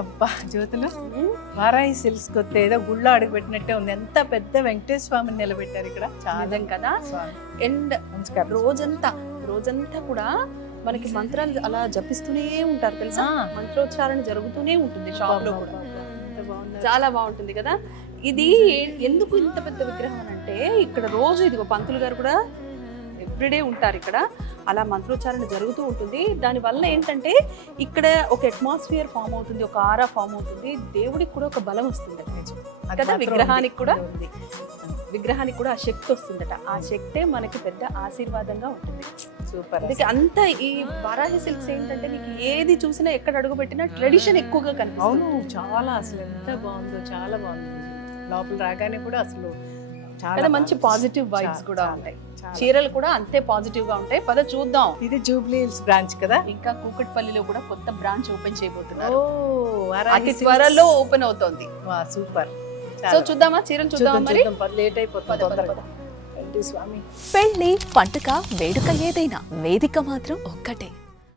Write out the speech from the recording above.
అబ్బా జ్యోతులు వారాయి సిల్క్స్ కొత్త ఏదో గుళ్ళో అడుగు పెట్టినట్టే ఉంది. ఎంత పెద్ద వెంకటేశ్వర స్వామిని నిలబెట్టారు ఇక్కడ. చాలా కదా. అండ్ నమస్కారం. రోజంతా కూడా మనకి మంత్రాలు అలా జపిస్తూనే ఉంటారు తెలుసా. మంత్రోచ్చారణ జరుగుతూనే ఉంటుంది షాప్ లో కూడా. చాలా బాగుంటుంది కదా. ఇది ఎందుకు ఇంత పెద్ద విగ్రహం అని అంటే ఇక్కడ రోజు ఇదిగో పంతులు గారు కూడా ఎవ్రీడే ఉంటారు ఇక్కడ. అలా మంత్రోచ్చారణ జరుగుతూ ఉంటుంది. దానివల్ల ఏంటంటే ఇక్కడ ఒక అట్మాస్ఫియర్ ఫామ్ అవుతుంది, ఒక ఆరా ఫామ్ అవుతుంది. దేవుడికి కూడా ఒక బలం వస్తుంది కదా. విగ్రహానికి కూడా ఆ శక్తి వస్తుందట. ఆ శక్తే మనకి పెద్ద ఆశీర్వాదంగా ఉంటుంది. సూపర్. అందుకే అంత ఈ వారాహి సిల్క్స్ ఏంటంటే నీకు ఏది చూసినా ఎక్కడ అడుగు పెట్టినా ట్రెడిషన్ ఎక్కువగా కనిపిస్తుంది. అవును, చాలా అసలు ఎంత బాగుందో, చాలా బాగుంది. లోపల రాగానే కూడా అసలు చాలా మంచి పాజిటివ్ వైబ్స్ కూడా ఉంటాయి. చీరలు కూడా అంతే పాజిటివ్ గా ఉంటాయి. పద చూద్దాం. ఇది జూబ్లీ హిల్స్ బ్రాంచ్ కదా. ఇంకా కూకట్పల్లిలో కూడా కొత్త బ్రాంచ్ ఓపెన్ చేయబోతున్నారు. వారాహి అతి త్వరలో ఓపెన్ అవుతోంది. సూపర్. సో చూద్దామా, చీరలు చూద్దామా మరి. లేట్ అయిపోతుంది. స్వామి పెళ్లి, పండుగ, వేడుక ఏదైనా వేదిక మాత్రం ఒక్కటే.